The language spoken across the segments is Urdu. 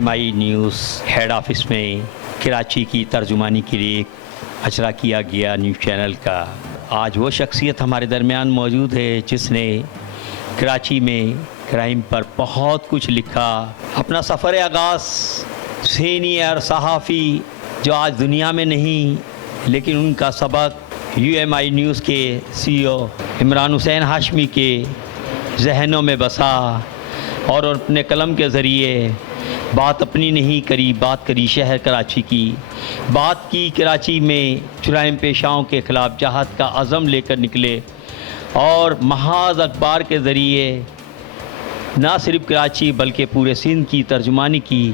UMI نیوز ہیڈ آفس میں کراچی کی ترجمانی کے لیے اجرا کیا گیا نیوز چینل کا. آج وہ شخصیت ہمارے درمیان موجود ہے جس نے کراچی میں کرائم پر بہت کچھ لکھا. اپنا سفر آغاز سینئر صحافی جو آج دنیا میں نہیں لیکن ان کا سبق UMI نیوز کے CEO عمران حسین ہاشمی کے ذہنوں میں بسا اور اپنے قلم کے ذریعے بات اپنی نہیں کری، بات کری شہر کراچی کی، بات کی کراچی میں جرائم پیشاؤں کے خلاف جہاد کا عزم لے کر نکلے اور محاذ اخبار کے ذریعے نہ صرف کراچی بلکہ پورے سندھ کی ترجمانی کی.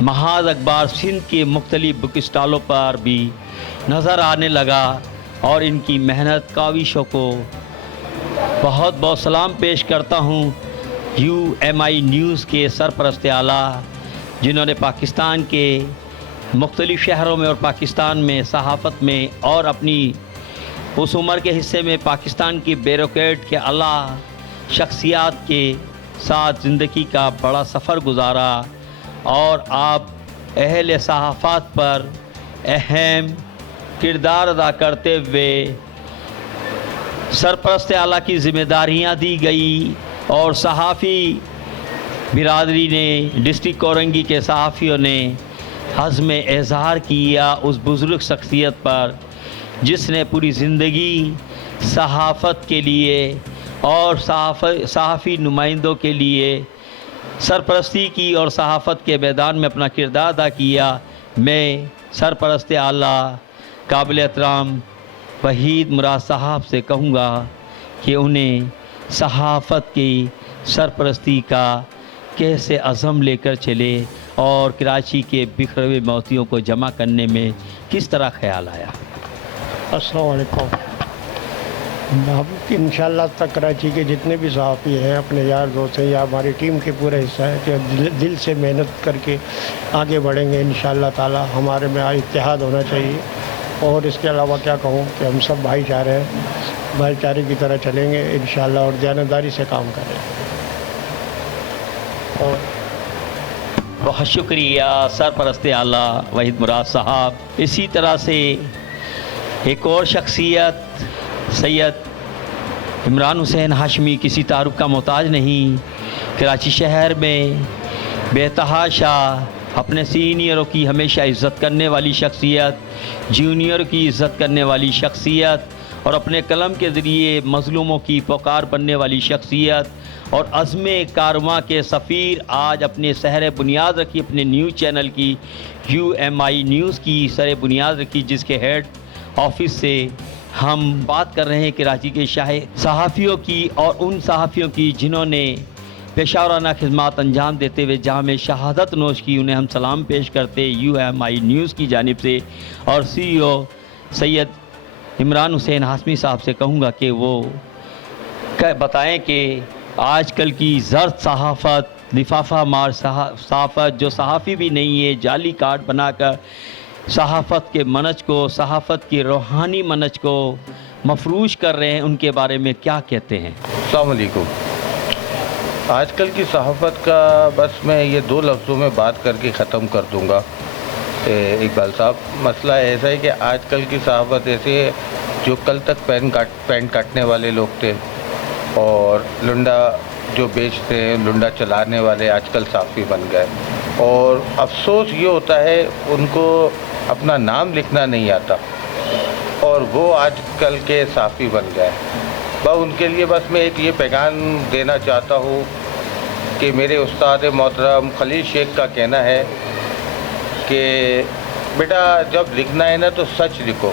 محاذ اخبار سندھ کے مختلف بک اسٹالوں پر بھی نظر آنے لگا اور ان کی محنت کاوشوں کو بہت بہت سلام پیش کرتا ہوں. UMI نیوز کے سرپرست اعلیٰ جنہوں نے پاکستان کے مختلف شہروں میں اور پاکستان میں صحافت میں اور اپنی اس عمر کے حصے میں پاکستان کی بیوروکریٹ کے اعلیٰ شخصیات کے ساتھ زندگی کا بڑا سفر گزارا اور آپ اہل صحافت پر اہم کردار ادا کرتے ہوئے سرپرست اعلیٰ کی ذمہ داریاں دی گئی اور صحافی برادری نے ڈسٹرکٹ کورنگی کے صحافیوں نے عزم اظہار کیا اس بزرگ شخصیت پر جس نے پوری زندگی صحافت کے لیے اور صحافی نمائندوں کے لیے سرپرستی کی اور صحافت کے میدان میں اپنا کردار ادا کیا. میں سرپرست اعلیٰ قابل احترام وحید مراد صاحب سے کہوں گا کہ انہیں صحافت کی سرپرستی کا کیسے عزم لے کر چلے اور کراچی کے بکھرے ہوئے موتیوں کو جمع کرنے میں کس طرح خیال آیا. السلام علیکم. ہم انشاءاللہ تک کراچی کے جتنے بھی صحافی ہیں اپنے یار دوست ہیں یا ہماری ٹیم کے پورا حصہ ہے کہ دل سے محنت کر کے آگے بڑھیں گے انشاءاللہ تعالی. ہمارے میں اتحاد ہونا چاہیے اور اس کے علاوہ کیا کہوں کہ ہم سب بھائی چارے ہیں، بھائی چارے کی طرح چلیں گے انشاءاللہ اور دیانتداری سے کام کریں. اور بہت شکریہ سرپرست اعلیٰ وحید مراد صاحب. اسی طرح سے ایک اور شخصیت سید عمران حسین ہاشمی کسی تعارف کا محتاج نہیں. کراچی شہر میں بے تحاشا اپنے سینئروں کی ہمیشہ عزت کرنے والی شخصیت، جونیئر کی عزت کرنے والی شخصیت اور اپنے قلم کے ذریعے مظلوموں کی پکار بننے والی شخصیت اور عزم کارواں کے سفیر آج اپنے سر بنیاد رکھی، اپنے نیوز چینل کی UMI نیوز کی سر بنیاد رکھی جس کے ہیڈ آفس سے ہم بات کر رہے ہیں کراچی کے صحافیوں کی اور ان صحافیوں کی جنہوں نے پیشہ ورانہ خدمات انجام دیتے ہوئے جہاں میں شہادت نوش کی. انہیں ہم سلام پیش کرتے UMI نیوز کی جانب سے اور CEO سید عمران حسین ہاشمی صاحب سے کہوں گا کہ وہ بتائیں کہ آج کل کی زرد صحافت، لفافہ مار صحافت جو صحافی بھی نہیں ہے، جعلی کارڈ بنا کر صحافت کے منج کو، صحافت کی روحانی منج کو مفروش کر رہے ہیں، ان کے بارے میں کیا کہتے ہیں؟ السلام علیکم. آج کل کی صحافت کا بس میں یہ دو لفظوں میں بات کر کے ختم کر دوں گا اقبال صاحب. مسئلہ ایسا ہے کہ آج کل کی صحافت ایسے ہے جو کل تک پین کاٹنے والے لوگ تھے اور لنڈا جو بیچتے ہیں، لنڈا چلانے والے آج کل صحافی بن گئے. اور افسوس یہ ہوتا ہے ان کو اپنا نام لکھنا نہیں آتا اور وہ آج کل کے صحافی بن گئے. ان کے لیے بس میں ایک یہ پیغام دینا چاہتا ہوں کہ میرے استاد محترم خلیل شیخ کا کہنا ہے کہ بیٹا جب لکھنا ہے نا تو سچ لکھو،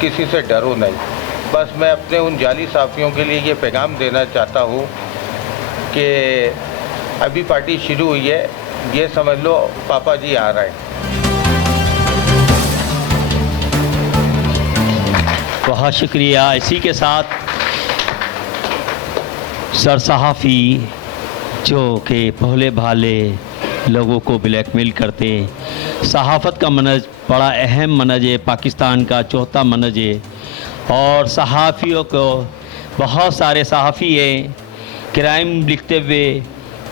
کسی سے ڈرو نہیں. بس میں اپنے ان جعلی صحافیوں کے لیے یہ پیغام دینا چاہتا ہوں کہ ابھی پارٹی شروع ہوئی ہے، یہ سمجھ لو پاپا جی آ رہے ہیں. بہت شکریہ. اسی کے ساتھ سر صحافی جو کہ بھولے بھالے لوگوں کو بلیک میل کرتے ہیں. صحافت کا منج بڑا اہم منج ہے، پاکستان کا چوتھا منج ہے اور صحافیوں کو بہت سارے صحافی ہیں کرائم لکھتے ہوئے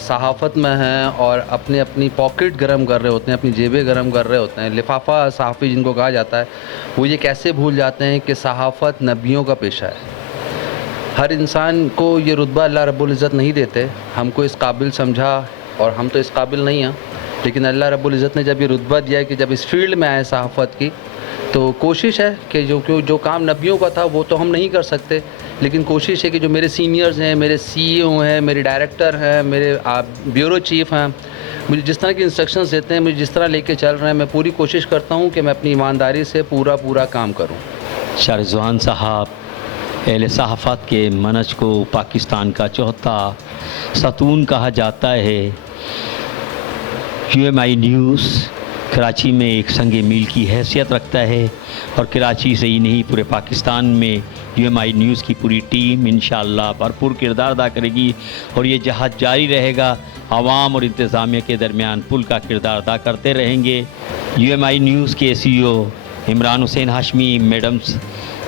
صحافت میں ہیں اور اپنی اپنی پاکٹ گرم کر رہے ہوتے ہیں، اپنی جیبیں گرم کر رہے ہوتے ہیں، لفافہ صحافی جن کو کہا جاتا ہے، وہ یہ کیسے بھول جاتے ہیں کہ صحافت نبیوں کا پیشہ ہے۔ ہر انسان کو یہ رتبہ اللہ رب العزت نہیں دیتے، ہم کو اس قابل سمجھا اور ہم تو اس قابل نہیں ہیں، لیکن اللہ رب العزت نے جب یہ رتبہ دیا کہ جب اس فیلڈ میں آئے صحافت کی، تو کوشش ہے کہ جو کام نبیوں کا تھا وہ تو ہم نہیں کر سکتے، لیکن کوشش ہے کہ جو میرے سینئرز ہیں، میرے سی ای او ہیں، میرے ڈائریکٹر ہیں، میرے بیورو چیف ہیں، مجھے جس طرح کی انسٹرکشنز دیتے ہیں، مجھے جس طرح لے کے چل رہے ہیں، میں پوری کوشش کرتا ہوں کہ میں اپنی ایمانداری سے پورا کام کروں۔ شاہ رضوان صاحب اہل صحافت کے منج کو پاکستان کا چوتھا ستون کہا جاتا ہے۔ UMI نیوز کراچی میں ایک سنگ میل کی حیثیت رکھتا ہے، اور کراچی سے ہی نہیں پورے پاکستان میں UMI نیوز کی پوری ٹیم انشاءاللہ بھرپور کردار ادا کرے گی، اور یہ جہاد جاری رہے گا، عوام اور انتظامیہ کے درمیان پل کا کردار ادا کرتے رہیں گے۔ UMI نیوز کے CEO عمران حسین ہاشمی، میڈم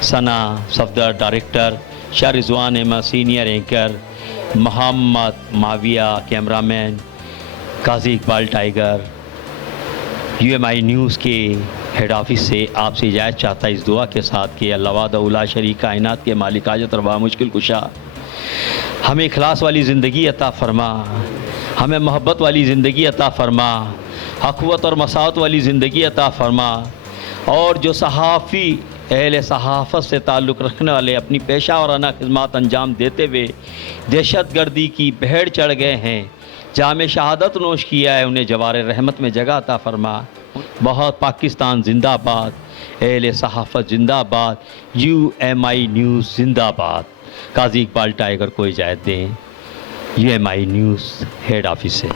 ثنا صفدر ڈائریکٹر، شاہ رضوان احمد سینئر اینکر، محمد معاویہ کیمرہ مین، قاضی اقبال ٹائیگر، UMI نیوز کے ہیڈ آفس سے آپ سے اجازت چاہتا ہے اس دعا کے ساتھ کہ اللہ وحدہ لا شریک کائنات کے مالک حاجت روا مشکل کشا ہمیں اخلاص والی زندگی عطا فرما، ہمیں محبت والی زندگی عطا فرما، اخوت اور مساوات والی زندگی عطا فرما، اور جو صحافی اہل صحافت سے تعلق رکھنے والے اپنی پیشہ ورانہ خدمات انجام دیتے ہوئے دہشت گردی کی بھیڑ چڑھ گئے ہیں، جام شہادت نوش کیا ہے، انہیں جوار رحمت میں جگہ عطا فرما۔ بہت پاکستان زندہ باد، اہل صحافت زندہ باد، UMI نیوز زندہ باد۔ قاضی اقبال ٹائیگر کو اجازت دیں، UMI نیوز ہیڈ آفس سے۔